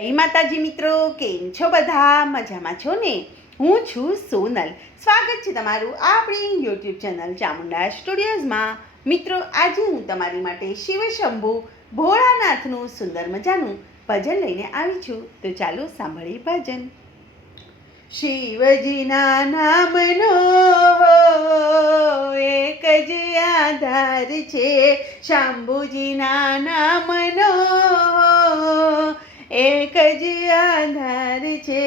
જય માતાજી મિત્રો, કેમ છો બધા? મજામાં છો ને? હું છું સોનલ. સ્વાગત છે તમારું આપણી યુટ્યુબ ચેનલ ચામુંડા સ્ટુડિયોઝમાં. મિત્રો, આજે હું તમારી માટે શિવ શંભુ ભોળાનાથનું સુંદર મજાનું ભજન લઈને આવી છું. તો ચાલો સાંભળીએ ભજન. શિવજીના નામનો એક જ આધાર છે, શંભુજીના નામનો એક જ આધાર છે,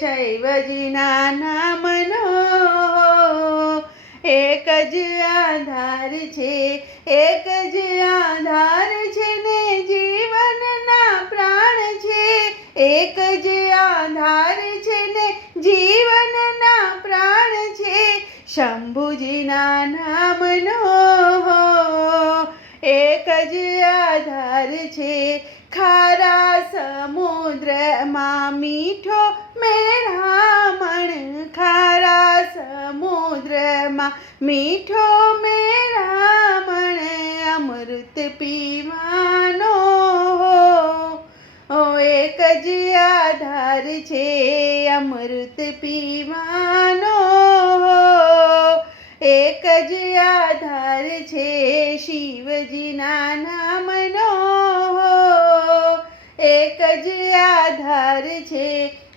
શૈવજીના નામનો એક જ આધાર છે, એક જ આધાર છે ને જીવનના પ્રાણ છે, એક જ આધાર છે ને જીવનના પ્રાણ છે, શંભુજીના નામનો એક જ આધાર છે. ખારા સમુદ્રમાં મીઠો મેળામણ, ખારા સમુદ્રમાં મીઠો મેળામણ, અમૃત પીવાનો એક જ આધાર છે, અમૃત પીવાનો એક જ આધાર છે, શિવજીના નામનો એક જ આધાર છે.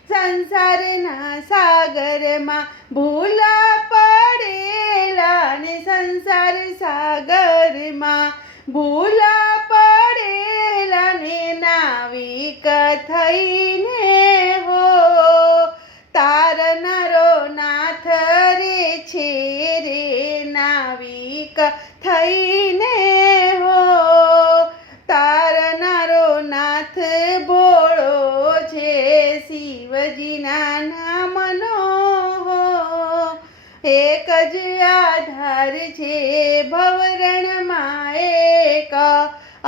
સંસારના સાગરમાં ભૂલા પડેલા ને સંસાર સાગરમાં ભૂલા પડેલા ને નાવિક થઈને હો તારનારો નાથ રે છે રે, નાવિક થઈને હો તારનારો નાથ ભોળો છે, શિવજીના નામનો એક જ આધાર છે. ભવરણમાં એક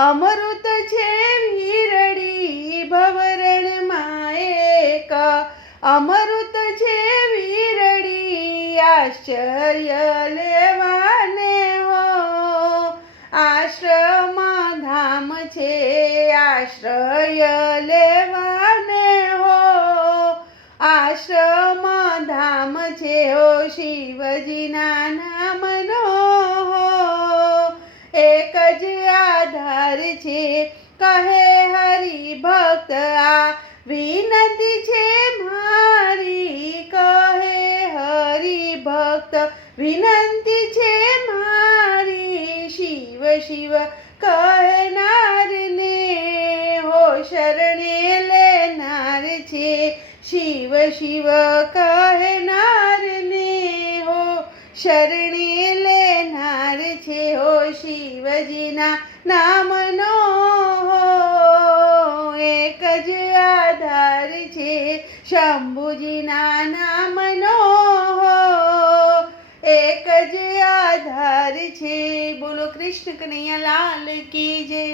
અમૃત છે વીરડી, ભવરણમાં એક અમૃત છે વીરડી, આશ્ચર્ય લેવાને હો આશ્રમ ધામ છે, આશ્રય લેવાને હો આશ્રમ ધામ છે, હો શિવજીના નામનો એક જ આધાર છે. કહે હરિ ભક્ત આ વિનંતી છે મારી, કહે હરિ ભક્ત વિનંતી છે મારી, શિવ શિવ કહેનારને હો શરણે લેનાર છે, શિવ શિવ કહેનારને હો શરણે લેનાર છે, હો શિવજીના નામનો એક જ આધાર છે, શંભુજીના નામનો એક જ આધાર છે. બોલો કૃષ્ણ કનૈયા લાલ કી જય.